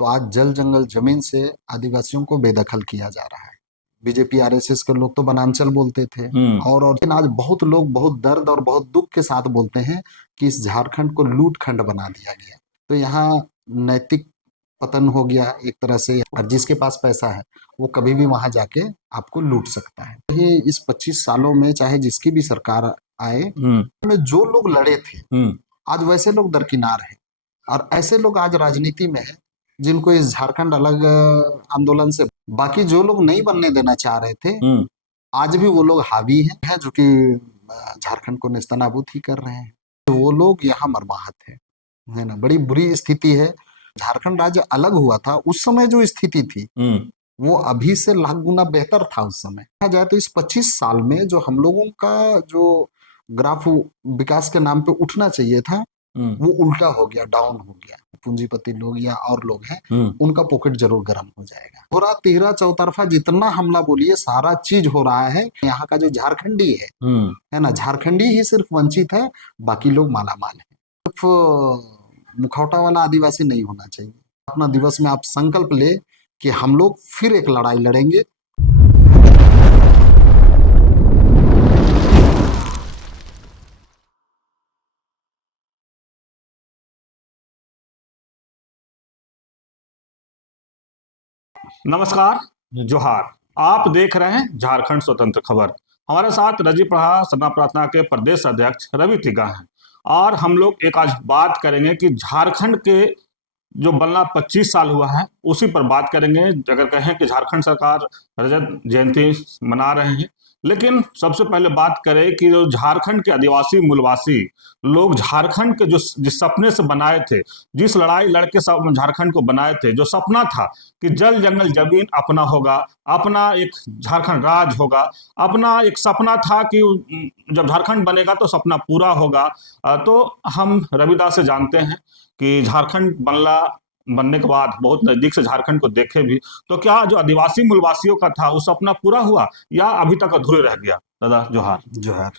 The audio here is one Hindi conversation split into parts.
तो आज जल जंगल जमीन से आदिवासियों को बेदखल किया जा रहा है। बीजेपी आरएसएस के लोग तो वनांचल बोलते थे और लेकिन आज बहुत लोग बहुत दर्द और बहुत दुख के साथ बोलते हैं कि इस झारखंड को लूट खंड बना दिया गया। तो यहाँ नैतिक पतन हो गया एक तरह से, और जिसके पास पैसा है वो कभी भी वहां जाके आपको लूट सकता है। ये इस 25 सालों में चाहे जिसकी भी सरकार आए में जो लोग लड़े थे आज वैसे लोग दरकिनार हैं, और ऐसे लोग आज राजनीति में हैं जिनको इस झारखंड अलग आंदोलन से, बाकी जो लोग नहीं बनने देना चाह रहे थे आज भी वो लोग हावी हैं जो कि झारखंड को नेस्तनाबूद ही कर रहे हैं। तो वो लोग यहाँ मरमाहत है ना। बड़ी बुरी स्थिति है। झारखंड राज्य अलग हुआ था उस समय जो स्थिति थी वो अभी से लाख गुना बेहतर था उस समय। कहा जाए तो इस 25 साल में जो हम लोगों का जो ग्राफ विकास के नाम पे उठना चाहिए था वो उल्टा हो गया, डाउन हो गया। पूंजीपति लोग या और लोग हैं उनका पॉकेट जरूर गर्म हो जाएगा। पूरा तिहरा चौतरफा जितना हमला बोलिए सारा चीज हो रहा है। यहाँ का जो झारखंडी है ना, झारखंडी ही सिर्फ वंचित है, बाकी लोग मालामाल है। सिर्फ मुखौटा वाला आदिवासी नहीं होना चाहिए। अपना दिवस में आप संकल्प ले कि हम लोग फिर एक लड़ाई लड़ेंगे। नमस्कार, जोहार। आप देख रहे हैं झारखंड स्वतंत्र खबर। हमारे साथ रजी प्रहा सना प्रार्थना के प्रदेश अध्यक्ष रवि तिगा हैं और हम लोग एक आज बात करेंगे कि झारखंड के जो बनना 25 साल हुआ है उसी पर बात करेंगे। अगर कहें कि झारखंड सरकार रजत जयंती मना रहे हैं, लेकिन सबसे पहले बात करें कि जो झारखंड के आदिवासी मूलवासी लोग झारखंड के जो जिस सपने से बनाए थे, जिस लड़ाई लड़के सब झारखंड को बनाए थे, जो सपना था कि जल जंगल जमीन अपना होगा, अपना एक झारखंड राज होगा, अपना एक सपना था कि जब झारखंड बनेगा तो सपना पूरा होगा। तो हम रविदास से जानते हैं कि झारखंड बनने के बाद बहुत नजदीक से झारखंड को देखे भी, तो क्या जो आदिवासी मूलवासियों का था वो सपना पूरा हुआ या अभी तक अधूरे रह गया? दादा जोहार। जोहार।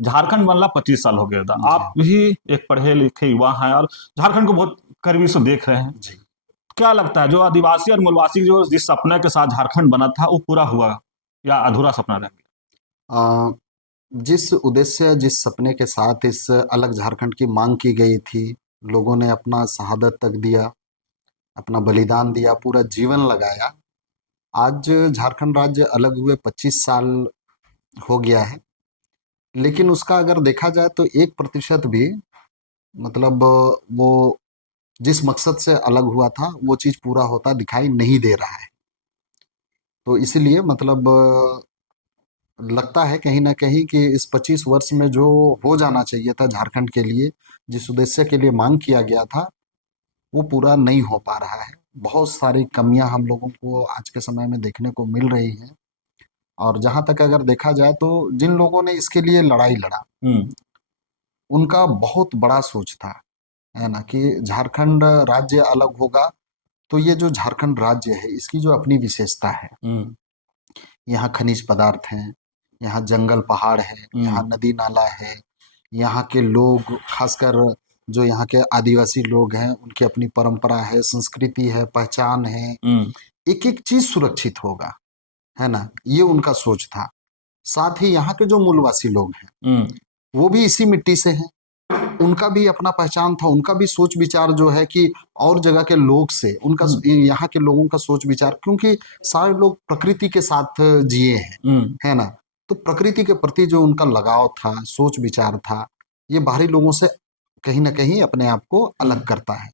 झारखंड बनला 25 साल हो गया था। आप भी एक पढ़े लिखे युवा हैं और झारखंड को बहुत करीबी से देख रहे हैं जी। क्या लगता है जो आदिवासी और मूलवासी जो जिस सपने के साथ झारखंड बना था वो पूरा हुआ या अधूरा सपना रह गया? जिस उद्देश्य जिस सपने के साथ इस अलग झारखंड की मांग की गई थी, लोगों ने अपना शहादत तक दिया, अपना बलिदान दिया, पूरा जीवन लगाया। आज झारखंड राज्य अलग हुए 25 साल हो गया है, लेकिन उसका अगर देखा जाए तो 1% भी मतलब वो जिस मकसद से अलग हुआ था वो चीज पूरा होता दिखाई नहीं दे रहा है। तो इसीलिए मतलब लगता है कहीं ना कहीं कि इस 25 वर्ष में जो हो जाना चाहिए था झारखंड के लिए, जिस उद्देश्य के लिए मांग किया गया था, वो पूरा नहीं हो पा रहा है। बहुत सारी कमियां हम लोगों को आज के समय में देखने को मिल रही हैं। और जहां तक अगर देखा जाए तो जिन लोगों ने इसके लिए लड़ाई लड़ा उनका बहुत बड़ा सोच था, है ना, कि झारखंड राज्य अलग होगा तो ये जो झारखंड राज्य है इसकी जो अपनी विशेषता है, यहाँ खनिज पदार्थ हैं, यहाँ जंगल पहाड़ है, यहाँ नदी नाला है, यहाँ के लोग खासकर जो यहाँ के आदिवासी लोग हैं उनकी अपनी परंपरा है, संस्कृति है, पहचान है, एक एक चीज सुरक्षित होगा, है ना, ये उनका सोच था। साथ ही यहाँ के जो मूलवासी लोग हैं वो भी इसी मिट्टी से हैं, उनका भी अपना पहचान था, उनका भी सोच विचार जो है कि और जगह के लोग से उनका यहाँ के लोगों का सोच विचार, क्योंकि सारे लोग प्रकृति के साथ जिए हैं, है ना, तो प्रकृति के प्रति जो उनका लगाव था, सोच विचार था, ये बाहरी लोगों से कहीं ना कहीं अपने आप को अलग करता है।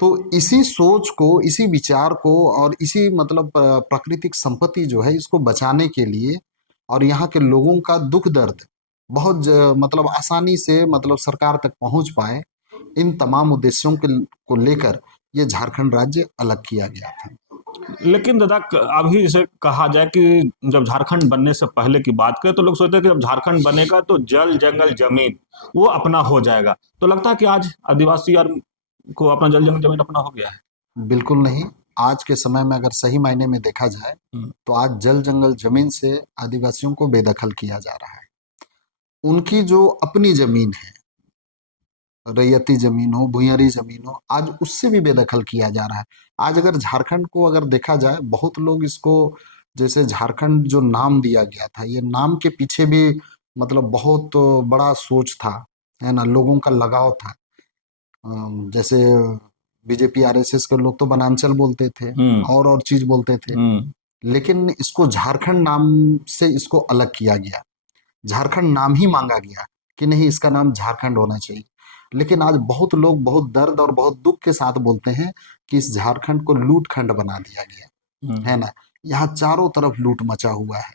तो इसी सोच को, इसी विचार को और इसी मतलब प्राकृतिक संपत्ति जो है इसको बचाने के लिए और यहाँ के लोगों का दुख दर्द बहुत मतलब आसानी से मतलब सरकार तक पहुंच पाए, इन तमाम उद्देश्यों को लेकर ये झारखंड राज्य अलग किया गया था। लेकिन दादा अभी जैसे कहा जाए कि जब झारखंड बनने से पहले की बात करें तो लोग सोचते हैं कि जब झारखंड बनेगा तो जल जंगल जमीन वो अपना हो जाएगा। तो लगता है कि आज आदिवासी और को अपना जल जंगल जमीन अपना हो गया है? बिल्कुल नहीं। आज के समय में अगर सही मायने में देखा जाए तो आज जल जंगल जमीन से आदिवासियों को बेदखल किया जा रहा है। उनकी जो अपनी जमीन है, रैयती जमीन हो, भूइयारी जमीन हो, आज उससे भी बेदखल किया जा रहा है। आज अगर झारखंड को अगर देखा जाए, बहुत लोग इसको, जैसे झारखंड जो नाम दिया गया था, ये नाम के पीछे भी मतलब बहुत बड़ा सोच था, है ना, लोगों का लगाव था। जैसे बीजेपी आरएसएस के लोग तो बनांचल बोलते थे, हम्म। और चीज बोलते थे, हम्म। लेकिन इसको झारखंड नाम से इसको अलग किया गया। झारखंड नाम ही मांगा गया कि नहीं, इसका नाम झारखंड होना चाहिए। लेकिन आज बहुत लोग बहुत दर्द और बहुत दुख के साथ बोलते हैं कि इस झारखंड को लूट खंड बना दिया गया है हम्म। ना। यहाँ चारों तरफ लूट मचा हुआ है,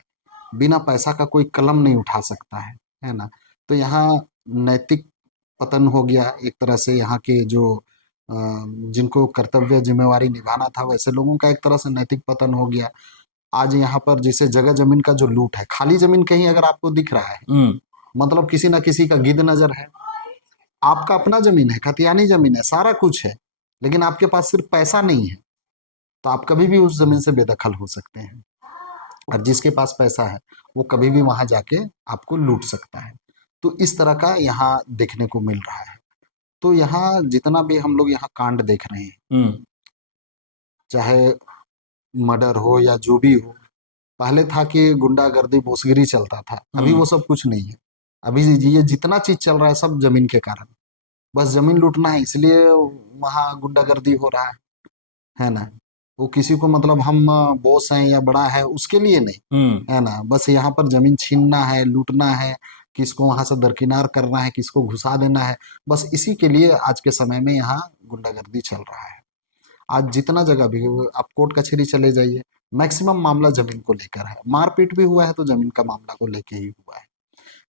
बिना पैसा का कोई कलम नहीं उठा सकता है ना। तो यहाँ नैतिक पतन हो गया एक तरह से। यहाँ के जो जिनको कर्तव्य जिम्मेवारी निभाना था, वैसे लोगों का एक तरह से नैतिक पतन हो गया। आज यहाँ पर जैसे जगह जमीन का जो लूट है, खाली जमीन कहीं अगर आपको दिख रहा है, हम्म। मतलब किसी ना किसी का गिद्ध नजर है। आपका अपना जमीन है, खतियानी जमीन है, सारा कुछ है, लेकिन आपके पास सिर्फ पैसा नहीं है, तो आप कभी भी उस जमीन से बेदखल हो सकते हैं। और जिसके पास पैसा है, वो कभी भी वहां जाके आपको लूट सकता है। तो इस तरह का यहाँ देखने को मिल रहा है। तो यहाँ जितना भी हम लोग यहाँ कांड देख रहे हैं, हम्म। चाहे मर्डर हो या जो भी हो, पहले था कि गुंडागर्दी भोसगिरी चलता था, अभी हम्म। वो सब कुछ नहीं है। अभी ये जितना चीज चल रहा है सब जमीन के कारण। बस जमीन लूटना है, इसलिए वहाँ गुंडागर्दी हो रहा है ना। वो किसी को मतलब हम बॉस हैं या बड़ा है उसके लिए नहीं, हम्म। है ना। बस यहाँ पर जमीन छीनना है, लूटना है, किसको वहां से दरकिनार करना है, किसको घुसा देना है, बस इसी के लिए आज के समय में यहाँ गुंडागर्दी चल रहा है। आज जितना जगह भी आप कोर्ट कचहरी चले जाइए, मैक्सिमम मामला जमीन को लेकर है। मारपीट भी हुआ है तो जमीन का मामला को लेके ही हुआ है।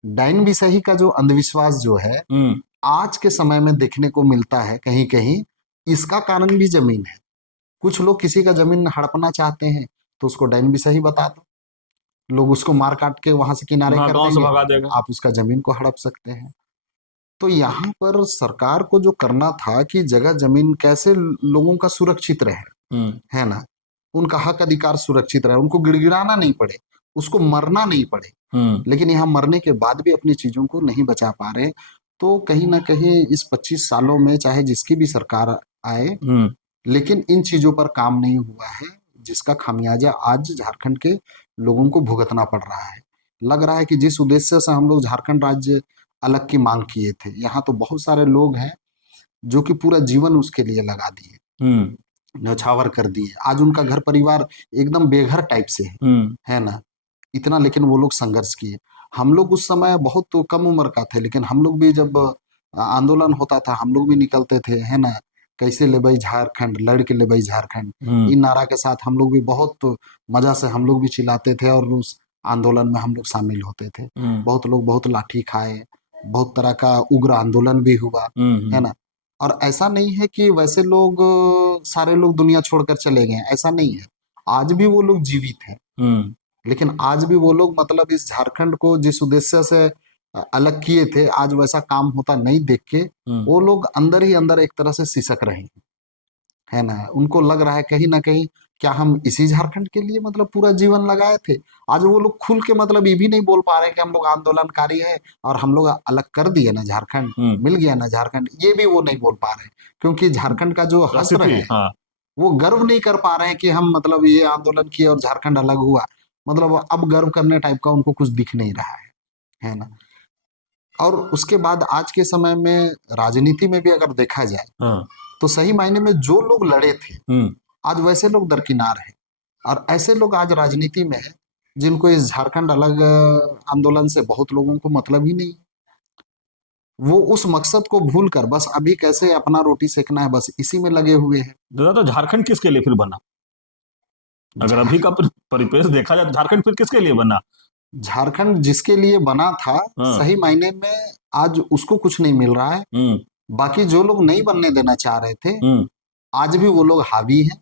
डाइन भी सही का जो अंधविश्वास जो है हम्म। आज के समय में देखने को मिलता है कहीं कहीं, इसका कारण भी जमीन है। कुछ लोग किसी का जमीन हड़पना चाहते हैं तो उसको डाइन भी सही बता दो, लोग उसको मार काट के वहां से किनारे हाँ, कर गांव से देंगे, भगा देगा। आप उसका जमीन को हड़प सकते हैं। तो यहाँ पर सरकार को जो करना था कि जगह जमीन कैसे लोगों का सुरक्षित रहे, हम्म। है ना, उनका हक अधिकार सुरक्षित रहे, उनको गिड़गिड़ाना नहीं पड़े, उसको मरना नहीं पड़े। हम्म। लेकिन यहाँ मरने के बाद भी अपनी चीजों को नहीं बचा पा रहे। तो कहीं ना कहीं इस 25 सालों में चाहे जिसकी भी सरकार आए, हम्म। लेकिन इन चीजों पर काम नहीं हुआ है, जिसका खामियाजा आज झारखंड के लोगों को भुगतना पड़ रहा है। लग रहा है कि जिस उद्देश्य से हम लोग झारखंड राज्य अलग की मांग किए थे, यहाँ तो बहुत सारे लोग हैं जो कि पूरा जीवन उसके लिए लगा दिए, हम्म। न्यौछावर कर दिए। आज उनका घर परिवार एकदम बेघर टाइप से हम्म। है ना। इतना लेकिन वो लोग संघर्ष किए। हम लोग उस समय बहुत तो कम उम्र का थे, लेकिन हम लोग भी जब आंदोलन होता था, हम लोग भी निकलते थे, है ना। कैसे ले भाई झारखंड, लड़ के ले भाई झारखंड, हम्म। इन नारा के साथ हम लोग भी बहुत मजा से हम लोग भी चिल्लाते थे, और उस आंदोलन में हम लोग शामिल होते थे। हम्म। बहुत लोग बहुत लाठी खाए, बहुत तरह का उग्र आंदोलन भी हुआ, है हम्म। ना। और ऐसा नहीं है कि वैसे लोग सारे लोग दुनिया छोड़कर चले गए, ऐसा नहीं है। आज भी वो लोग जीवित हैं, हम्म। लेकिन आज भी वो लोग मतलब इस झारखंड को जिस उद्देश्य से अलग किए थे, आज वैसा काम होता नहीं देख के हम्म। वो लोग अंदर ही अंदर एक तरह से सिसक रहे हैं, है ना। उनको लग रहा है कहीं ना कहीं, क्या हम इसी झारखंड के लिए मतलब पूरा जीवन लगाए थे। आज वो लोग खुल के मतलब ये भी नहीं बोल पा रहे कि हम लोग आंदोलनकारी हैं और हम लोग अलग कर दिए ना झारखंड, हम्म। मिल गया ना झारखंड, ये भी वो नहीं बोल पा रहे। क्योंकि झारखंड का जो हश्र प्रस्थिति, है, हाँ। वो गर्व नहीं कर पा रहे हैं कि हम मतलब ये आंदोलन किए और झारखंड अलग हुआ। मतलब अब गर्व करने टाइप का उनको कुछ दिख नहीं रहा है ना। और उसके बाद आज के समय में राजनीति में भी अगर देखा जाए, हाँ। तो सही मायने में जो लोग लड़े थे, हम्म। आज वैसे लोग दरकिनार हैं। और ऐसे लोग आज राजनीति में हैं जिनको इस झारखंड अलग आंदोलन से बहुत लोगों को मतलब ही नहीं। वो उस मकसद को भूल कर बस अभी कैसे अपना रोटी सेकना है, बस इसी में लगे हुए हैं। दादा, तो झारखंड किसके लिए फिर बना? अगर अभी का परिपेश देखा जाए तो झारखंड फिर किसके लिए बना? झारखंड जिसके लिए बना था, हाँ। सही मायने में आज उसको कुछ नहीं मिल रहा है। हम्म। बाकी जो लोग नहीं बनने देना चाह रहे थे, हम्म। आज भी वो लोग हावी हैं,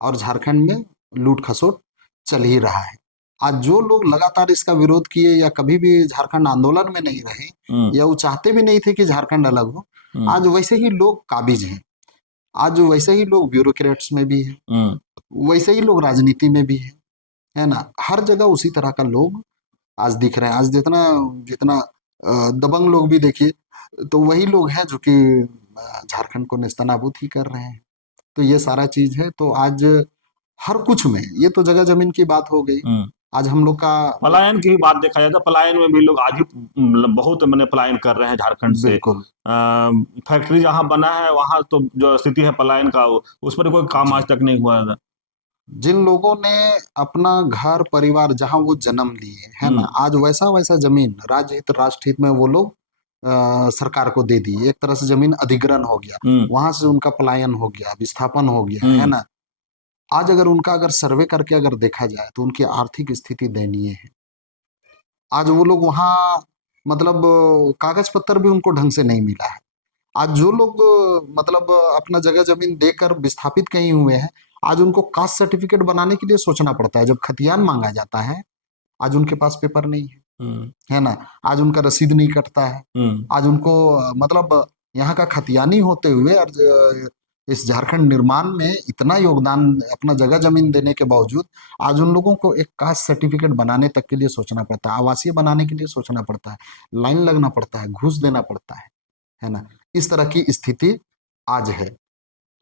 और झारखंड में लूट खसोट चल ही रहा है। आज जो लोग लगातार इसका विरोध किए या कभी भी झारखंड आंदोलन में नहीं रहे, हम्म। या वो चाहते भी नहीं थे कि झारखंड अलग हो, हम्म। आज वैसे ही लोग काबिज हैं। आज वैसे ही लोग ब्यूरोक्रेट्स में भी हैं, हम्म। वैसे ही लोग राजनीति में भी हैं, है ना। हर जगह उसी तरह का लोग आज दिख रहे हैं। आज जितना जितना दबंग लोग भी देखिए, तो वही लोग हैं जो कि झारखंड को नेस्तनाबूद ही कर रहे हैं। तो ये सारा चीज है। तो आज हर कुछ में, ये तो जगह जमीन की बात हो गई। हम्म। आज हम लोग का पलायन की भी बात देखा जाए तो पलायन में भी लोग आज भी मतलब बहुत मैंने पलायन कर रहे हैं झारखंड से। बिल्कुल फैक्ट्री जहां बना है वहां तो जो स्थिति है पलायन का, उस पर कोई काम जी, आज तक नहीं हुआ है। जिन लोगों ने अपना घर परिवार जहां वो जन्म लिए है ना, हम्म। आज वैसा वैसा जमीन राज्य हित राष्ट्र हित में वो लोग सरकार को दे दी। एक तरह से जमीन अधिग्रहण हो गया, हम्म। वहां से उनका पलायन हो गया, विस्थापन हो गया है हम्म। ना। आज अगर उनका अगर सर्वे करके अगर देखा जाए तो उनकी आर्थिक स्थिति दयनीय है। आज वो लोग वहाँ मतलब कागज पत्तर भी उनको ढंग से नहीं मिला है। आज जो लोग मतलब अपना जगह जमीन देकर विस्थापित कहीं हुए हैं, आज उनको कास्ट सर्टिफिकेट बनाने के लिए सोचना पड़ता है। जब खतियान मांगा जाता है, आज उनके पास पेपर नहीं हम्म। है ना। आज उनका रसीद नहीं कटता है। हम्म। आज उनको मतलब यहाँ का खतियानी होते हुए और इस झारखंड निर्माण में इतना योगदान अपना जगह जमीन देने के बावजूद आज उन लोगों को एक कास्ट सर्टिफिकेट बनाने तक के लिए सोचना पड़ता है, आवासीय बनाने के लिए सोचना पड़ता है, लाइन लगना पड़ता है, घूस देना पड़ता है ना। इस तरह की स्थिति आज है।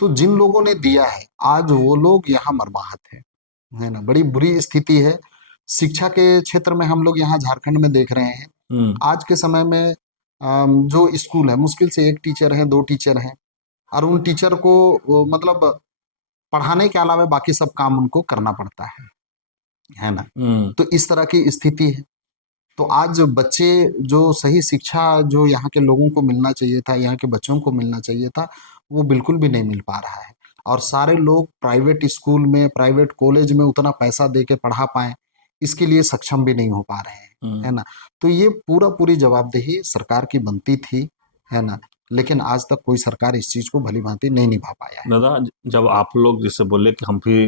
तो जिन लोगों ने दिया है आज वो लोग यहाँ मरमाहत है ना। बड़ी बुरी स्थिति है। शिक्षा के क्षेत्र में हम लोग यहाँ झारखंड में देख रहे हैं, हम्म। आज के समय में जो स्कूल है मुश्किल से एक टीचर है, दो टीचर हैं, और उन टीचर को वो मतलब पढ़ाने के अलावा बाकी सब काम उनको करना पड़ता है ना। हम्म। तो इस तरह की स्थिति है। तो आज बच्चे जो सही शिक्षा जो यहाँ के लोगों को मिलना चाहिए था, यहाँ के बच्चों को मिलना चाहिए था, वो बिल्कुल भी नहीं मिल पा रहा है। और सारे लोग प्राइवेट स्कूल में, प्राइवेट कॉलेज में उतना पैसा दे के पढ़ा पाए, इसके लिए सक्षम भी नहीं हो पा रहे हैं, है ना। तो ये पूरी जवाबदेही सरकार की बनती थी, है ना। लेकिन आज तक कोई सरकार इस चीज को भली भांति नहीं निभा पाया है। दादा, जब आप लोग जैसे बोले कि हम भी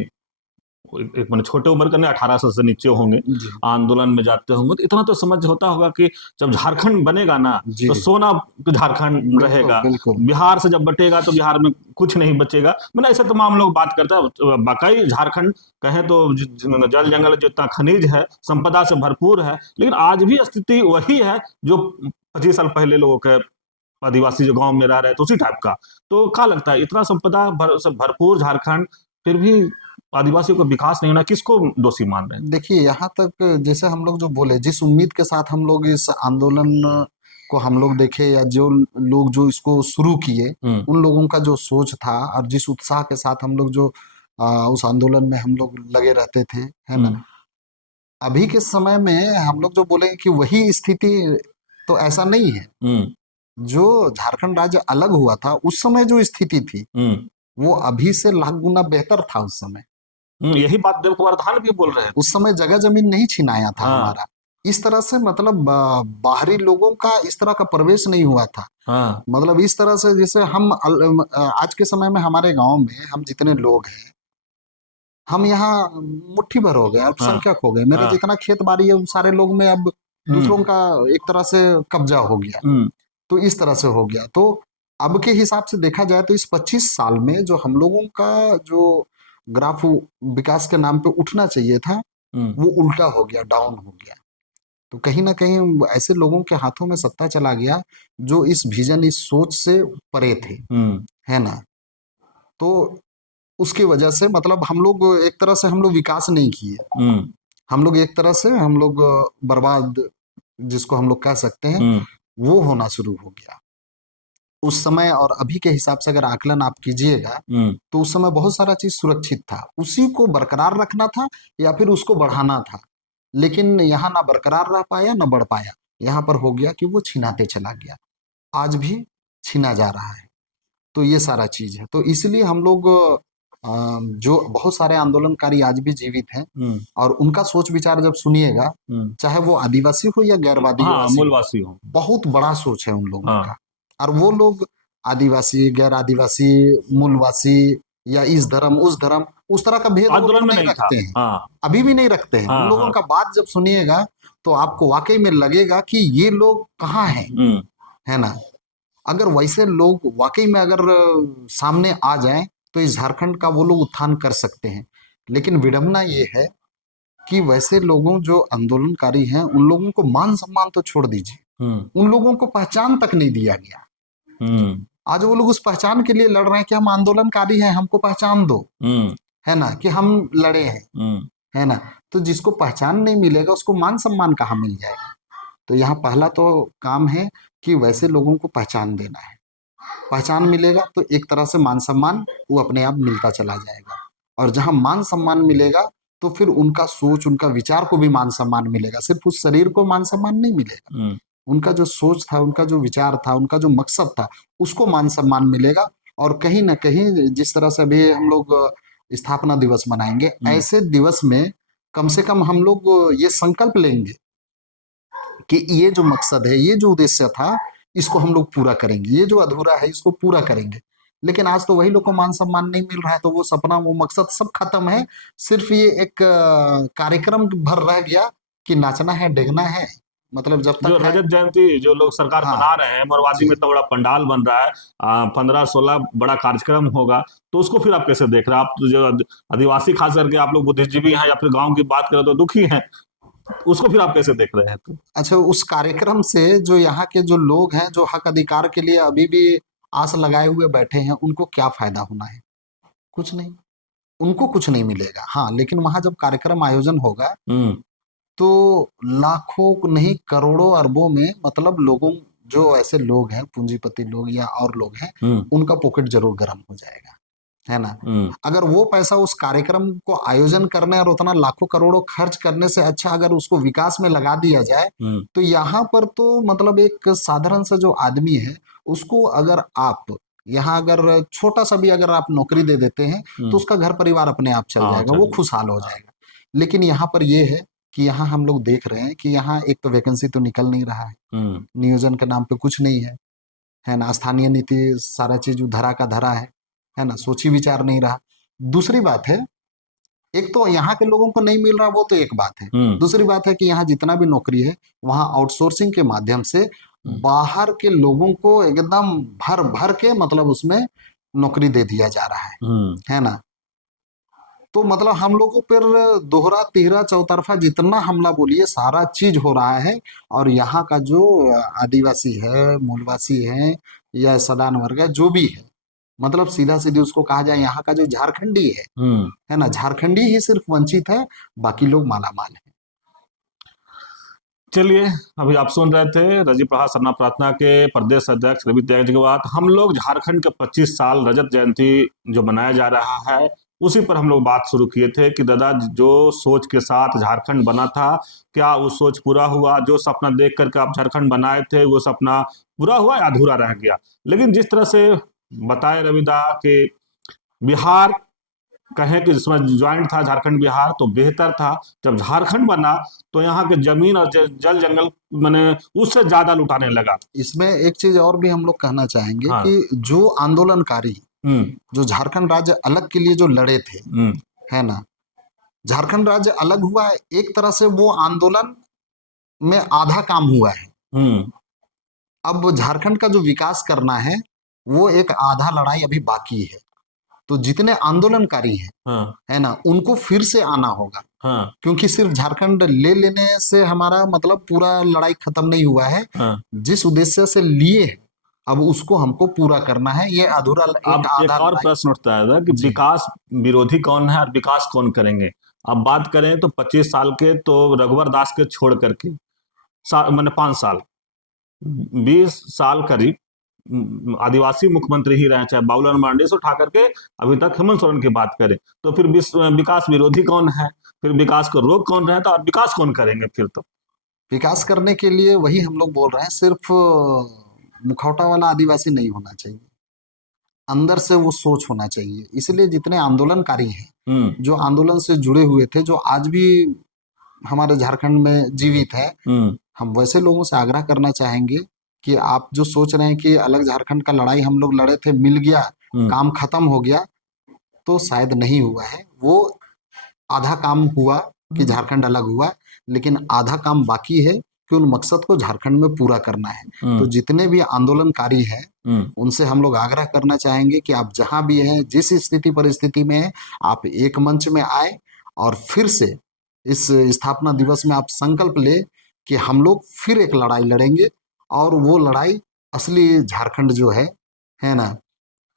एक मैंने छोटे उम्र के नहीं, 18 से नीचे होंगे, जी आंदोलन में जाते होंगे, तो इतना तो समझ होता होगा कि जब झारखंड बनेगा ना जी, तो सोना तो झारखंड बिल्कुल रहेगा, बिल्कुल। बिहार से जब बटेगा तो बिहार में कुछ नहीं बचेगा। मैंने ऐसे तमाम लोग बात करता है। बाकाई झारखंड कहें तो जल जंगल जितना खनिज है, संपदा से भरपूर है, लेकिन आज भी स्थिति वही है जो 25 साल पहले लोगों के आदिवासी जो गांव में रह रहे थे उसी टाइप का। तो क्या लगता है, इतना संपदा से भरपूर झारखंड, फिर भी आदिवासियों का विकास नहीं होना, किसको दोषी मान रहे हैं? देखिए यहाँ तक जैसे हम लोग जो बोले, जिस उम्मीद के साथ हम लोग इस आंदोलन को हम लोग देखे, या जो लोग जो इसको शुरू किए, हम्म। उन लोगों का जो सोच था और जिस उत्साह के साथ हम लोग जो उस आंदोलन में हम लोग लगे रहते थे, है ना। हम्म। अभी के समय में हम लोग जो बोलेंगे कि वही स्थिति, तो ऐसा नहीं है। हम्म। जो झारखंड राज्य अलग हुआ था उस समय जो स्थिति थी, हम्म। वो अभी से लाख गुना बेहतर था उस समय। यही बात देव कुमार धान भी बोल रहे हैं। उस समय जगह जमीन नहीं छिनाया था हाँ। हमारा। इस तरह से मतलब बाहरी लोगों का इस तरह का प्रवेश नहीं हुआ था। हाँ। मतलब इस तरह से जैसे हम आज के समय में हमारे गांव में हम जितने लोग हैं, हम यहाँ मुट्ठी भर हो गए, हाँ। अल्पसंख्यक हो गए। मेरा हाँ। जितना खेत बाड़ी है उन सारे लोग में अब हम्म। दूसरों का एक तरह से कब्जा हो गया। हम्म। तो इस तरह से हो गया। तो अब के हिसाब से देखा जाए तो इस 25 साल में जो हम लोगों का जो ग्राफ विकास के नाम पे उठना चाहिए था, हम्म। वो उल्टा हो गया, डाउन हो गया। तो कहीं ना कहीं ऐसे लोगों के हाथों में सत्ता चला गया जो इस विजन, इस सोच से परे थे, हम्म। है ना। तो उसकी वजह से मतलब हम लोग एक तरह से हम लोग विकास नहीं किए। हम्म। हम लोग एक तरह से हम लोग बर्बाद, जिसको हम लोग कह सकते हैं, हम्म। वो होना शुरू हो गया। उस समय और अभी के हिसाब से अगर आकलन आप कीजिएगा, हम्म। तो उस समय बहुत सारा चीज सुरक्षित था, उसी को बरकरार रखना था या फिर उसको बढ़ाना था। लेकिन यहाँ ना बरकरार रह पाया ना बढ़ पाया। यहाँ पर हो गया कि वो छिनाते चला गया, आज भी छीना जा रहा है। तो ये सारा चीज है। तो इसलिए हम लोग जो बहुत सारे आंदोलनकारी आज भी जीवित हैं, हम्म। और उनका सोच विचार जब सुनिएगा, हम्म। चाहे वो आदिवासी हो या गैर हाँ, आदिवासी हो, मूलवासी हो। बहुत बड़ा सोच है उन लोगों हाँ। का। और वो लोग आदिवासी, गैर आदिवासी, मूलवासी, या इस धर्म उस धर्म, उस तरह का भेद वो आंदोलन लोग में नहीं नहीं था। रखते हैं। हाँ। अभी भी नहीं रखते हैं। उन हाँ। लोगों हाँ। का बात जब सुनिएगा तो आपको वाकई में लगेगा कि ये लोग कहाँ हैं, हम्म। है ना। अगर वैसे लोग वाकई में अगर सामने आ जाएं तो इस झारखंड का वो लोग उत्थान कर सकते हैं। लेकिन विडंबना ये है कि वैसे लोगों जो आंदोलनकारी हैं उन लोगों को मान सम्मान तो छोड़ दीजिए, उन लोगों को पहचान तक नहीं दिया गया। आज वो लोग उस पहचान के लिए लड़ रहे हैं कि हम आंदोलनकारी हैं, हमको पहचान दो, है ना, कि हम लड़े हैं, है ना। तो जिसको पहचान नहीं मिलेगा उसको मान सम्मान कहाँ मिल जाएगा। तो यहाँ पहला तो काम है कि वैसे लोगों को पहचान देना है। पहचान मिलेगा तो एक तरह से मान सम्मान वो अपने आप मिलता चला जाएगा। और जहां मान सम्मान मिलेगा तो फिर उनका सोच, उनका विचार को भी मान सम्मान मिलेगा। सिर्फ उस शरीर को मान सम्मान नहीं मिलेगा, उनका जो सोच था, उनका जो विचार था, उनका जो मकसद था, उसको मान सम्मान मिलेगा। और कहीं ना कहीं जिस तरह से अभी हम लोग स्थापना दिवस मनाएंगे, ऐसे दिवस में कम से कम हम लोग ये संकल्प लेंगे कि ये जो मकसद है, ये जो उद्देश्य था, इसको हम लोग पूरा करेंगे, ये जो अधूरा है इसको पूरा करेंगे। लेकिन आज तो वही लोग को मान सम्मान नहीं मिल रहा है, तो वो सपना, वो मकसद सब खत्म है। सिर्फ ये एक कार्यक्रम भर रह गया कि नाचना है, डेगना है, मतलब जब जो तक है। रजत जयंती जो लोग सरकार हाँ बना रहे हैं, मोरवादी जी। में इतना बड़ा पंडाल बन रहा है, 15-16 बड़ा कार्यक्रम होगा, तो उसको फिर आप कैसे देख रहे हैं? आप तो जो आदिवासी खास करके आप लोग बुद्धिजीवी हैं या फिर गांव की बात करें तो दुखी हैं, उसको फिर आप कैसे देख रहे हैं? तो अच्छा, उस कार्यक्रम से जो यहाँ के जो लोग हैं, जो हक अधिकार के लिए अभी भी आस लगाए हुए बैठे हैं, उनको क्या फायदा होना है? कुछ नहीं, उनको कुछ नहीं मिलेगा। हाँ, लेकिन वहां जब कार्यक्रम आयोजन होगा तो लाखों को नहीं, करोड़ों अरबों में, मतलब लोगों, जो ऐसे लोग हैं, पूंजीपति लोग या और लोग हैं, उनका पॉकेट जरूर गर्म हो जाएगा, है ना। अगर वो पैसा उस कार्यक्रम को आयोजन करने और उतना लाखों करोड़ों खर्च करने से अच्छा अगर उसको विकास में लगा दिया जाए, तो यहाँ पर तो मतलब एक साधारण सा जो आदमी है उसको अगर आप यहाँ अगर छोटा सा भी अगर आप नौकरी दे देते हैं तो उसका घर परिवार अपने आप चल हाँ, जाएगा, चल वो जाएगा। खुशहाल हो जाएगा। लेकिन यहाँ पर ये है कि यहाँ हम लोग देख रहे हैं कि यहाँ एक तो वैकेंसी तो निकल नहीं रहा है, नियोजन के नाम पे कुछ नहीं है ना। स्थानीय नीति सारा चीज धरा का धरा है ना, सोची विचार नहीं रहा। दूसरी बात है, एक तो यहाँ के लोगों को नहीं मिल रहा, वो तो एक बात है। दूसरी बात है कि यहाँ जितना भी नौकरी है वहाँ आउटसोर्सिंग के माध्यम से बाहर के लोगों को एकदम भर भर के मतलब उसमें नौकरी दे दिया जा रहा है ना। तो मतलब हम लोग को फिर दोहरा तीहरा चौतरफा जितना हमला बोलिए सारा चीज हो रहा है। और यहाँ का जो आदिवासी है, मूलवासी है या सदान वर्ग है, जो भी है, मतलब सीधा सीधी उसको कहा जाए, यहाँ का जो झारखंडी है ना, झारखंडी ही सिर्फ वंचित है, बाकी लोग मालामाल है। चलिए, अभी आप सुन रहे थे रजी प्रहार सरना प्रार्थना के प्रदेश अध्यक्ष रवि त्याग जी की बात। हम लोग झारखंड के 25 साल रजत जयंती जो मनाया जा रहा है उसी पर हम लोग बात शुरू किए थे कि दादा जो सोच के साथ झारखंड बना था, क्या वो सोच पूरा हुआ? जो सपना देख करके आप झारखंड बनाए थे वो सपना पूरा हुआ या अधूरा रह गया? लेकिन जिस तरह से बताए रविदा कि बिहार कहें कि जिसमें ज्वाइंट था झारखंड बिहार तो बेहतर था, जब झारखंड बना तो यहाँ के जमीन और जल जंगल मैंने उससे ज्यादा लुटाने लगा। इसमें एक चीज और भी हम लोग कहना चाहेंगे हाँ। कि जो आंदोलनकारी, जो झारखंड राज्य अलग के लिए जो लड़े थे, है ना, झारखंड राज्य अलग हुआ है, एक तरह से वो आंदोलन में आधा काम हुआ है। अब झारखंड का जो विकास करना है वो एक आधा लड़ाई अभी बाकी है। तो जितने आंदोलनकारी हैं, है ना, उनको फिर से आना होगा, क्योंकि सिर्फ झारखंड ले लेने से हमारा मतलब पूरा लड़ाई खत्म नहीं हुआ है। जिस उद्देश्य से लिए हैं, अब उसको हमको पूरा करना है। ये अधूरा अब एक एक आधा और लड़ाई। प्रश्न उठता है कि विकास विरोधी कौन है और विकास कौन करेंगे? अब बात करें तो 25 साल के तो रघुवर दास के छोड़ करके मैंने 5 साल 20 साल करीब आदिवासी मुख्यमंत्री ही रहे, चाहे बाबूलाल मरांडी से उठा करके अभी तक हेमंत सोरेन की बात करें, तो फिर विकास विरोधी कौन है? फिर विकास को रोक कौन रहे था और विकास कौन करेंगे? फिर तो विकास करने के लिए वही हम लोग बोल रहे हैं, सिर्फ मुखौटा वाला आदिवासी नहीं होना चाहिए, अंदर से वो सोच होना चाहिए। इसलिए जितने आंदोलनकारी हैं, जो आंदोलन से जुड़े हुए थे, जो आज भी हमारे झारखंड में जीवित है, हम वैसे लोगों से आग्रह करना चाहेंगे कि आप जो सोच रहे हैं कि अलग झारखंड का लड़ाई हम लोग लड़े थे, मिल गया, काम खत्म हो गया, तो शायद नहीं हुआ है। वो आधा काम हुआ कि झारखंड अलग हुआ, लेकिन आधा काम बाकी है कि उन मकसद को झारखंड में पूरा करना है। तो जितने भी आंदोलनकारी हैं, उनसे हम लोग आग्रह करना चाहेंगे कि आप जहां भी हैं, जिस स्थिति परिस्थिति में हैं, आप एक मंच में आए और फिर से इस स्थापना दिवस में आप संकल्प ले कि हम लोग फिर एक लड़ाई लड़ेंगे और वो लड़ाई असली झारखंड जो है ना,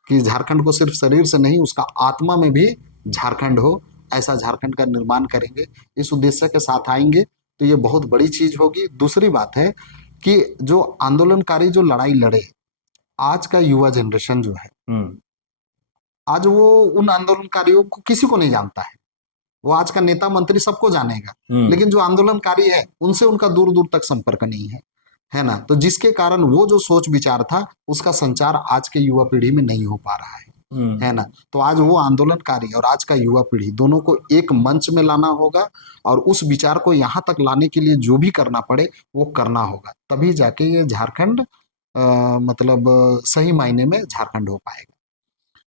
कि झारखंड को सिर्फ शरीर से नहीं, उसका आत्मा में भी झारखंड हो, ऐसा झारखंड का निर्माण करेंगे। इस उद्देश्य के साथ आएंगे तो ये बहुत बड़ी चीज होगी। दूसरी बात है कि जो आंदोलनकारी जो लड़ाई लड़े, आज का युवा जनरेशन जो है, आज वो उन आंदोलनकारियों को किसी को नहीं जानता है। वो आज का नेता मंत्री सबको जानेगा, लेकिन जो आंदोलनकारी है उनसे उनका दूर दूर तक संपर्क नहीं है ना। तो जिसके कारण वो जो सोच विचार था उसका संचार आज के युवा पीढ़ी में नहीं हो पा रहा है ना। तो आज वो आंदोलनकारी और आज का युवा पीढ़ी दोनों को एक मंच में लाना होगा, और उस विचार को यहाँ तक लाने के लिए जो भी करना पड़े वो करना होगा, तभी जाके ये झारखंड मतलब सही मायने में झारखंड हो पाएगा।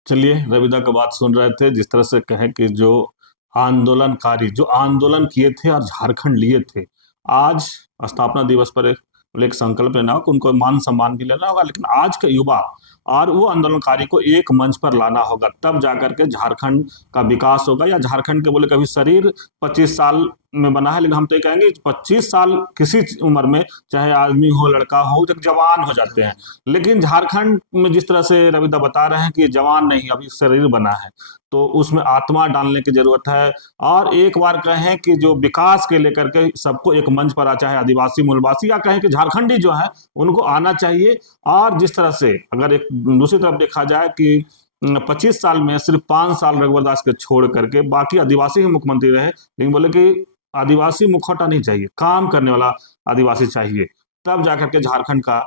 चलिए, रविदा का बात सुन रहे थे, जिस तरह से कहे कि जो आंदोलनकारी जो आंदोलन किए थे और झारखंड लिए थे, आज स्थापना दिवस पर एक संकल्प लेना होगा, उनको मान सम्मान भी लेना होगा, लेकिन आज के युवा और वो आंदोलनकारी को एक मंच पर लाना होगा, तब जाकर के झारखंड का विकास होगा। या झारखंड के बोले कभी शरीर 25 साल में बना है, लेकिन हम तो ये कहेंगे 25 साल किसी उम्र में, चाहे आदमी हो लड़का हो, जब जवान हो जाते हैं, लेकिन झारखंड में जिस तरह से रविदा बता रहे हैं कि ये जवान नहीं, अभी शरीर बना है, तो उसमें आत्मा डालने की जरूरत है। और एक बार कहें कि जो विकास के लेकर के सबको एक मंच पर आ, चाहे आदिवासी मूलवासी या कहें कि झारखंडी जो है उनको आना चाहिए। और जिस तरह से अगर एक दूसरी तरफ देखा जाए कि 25 साल में सिर्फ 5 साल रघुवर दास के छोड़ करके बाकी आदिवासी ही मुख्यमंत्री रहे, लेकिन बोले कि आदिवासी मुखौटा नहीं चाहिए, काम करने वाला आदिवासी चाहिए, तब जाकर के झारखंड का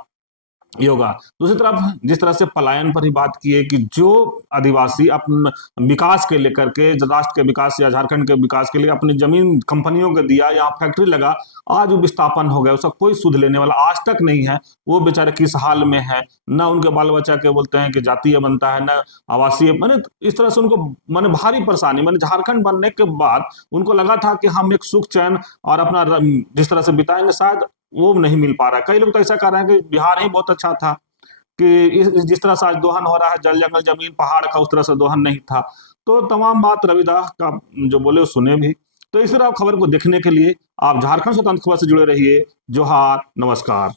योगा। दूसरी तरफ जिस तरह से पलायन पर ही बात की है कि जो आदिवासी अपने विकास के लेकर के, राष्ट्र के विकास या झारखंड के विकास के लिए अपनी जमीन कंपनियों को दिया, यहाँ फैक्ट्री लगा, आज वो विस्थापन हो गया, उसका कोई सुध लेने वाला आज तक नहीं है। वो बेचारे किस हाल में है, ना उनके बाल बच्चा के बोलते हैं कि जातीय बनता है, ना आवासीय, मैंने इस तरह से उनको मैंने भारी परेशानी, मैंने झारखंड बनने के बाद उनको लगा था कि हम एक सुख चैन और अपना जिस तरह से बिताएंगे, शायद वो नहीं मिल पा रहा है। कई लोग तो ऐसा कह रहे हैं कि बिहार ही बहुत अच्छा था, कि जिस तरह से आज दोहन हो रहा है, जल जंगल जमीन पहाड़ का, उस तरह से दोहन नहीं था। तो तमाम बात रविदास का जो बोले वो सुने भी। तो इस तरह खबर को देखने के लिए आप झारखंड स्वतंत्र खबर से जुड़े रहिए। जोहार, नमस्कार।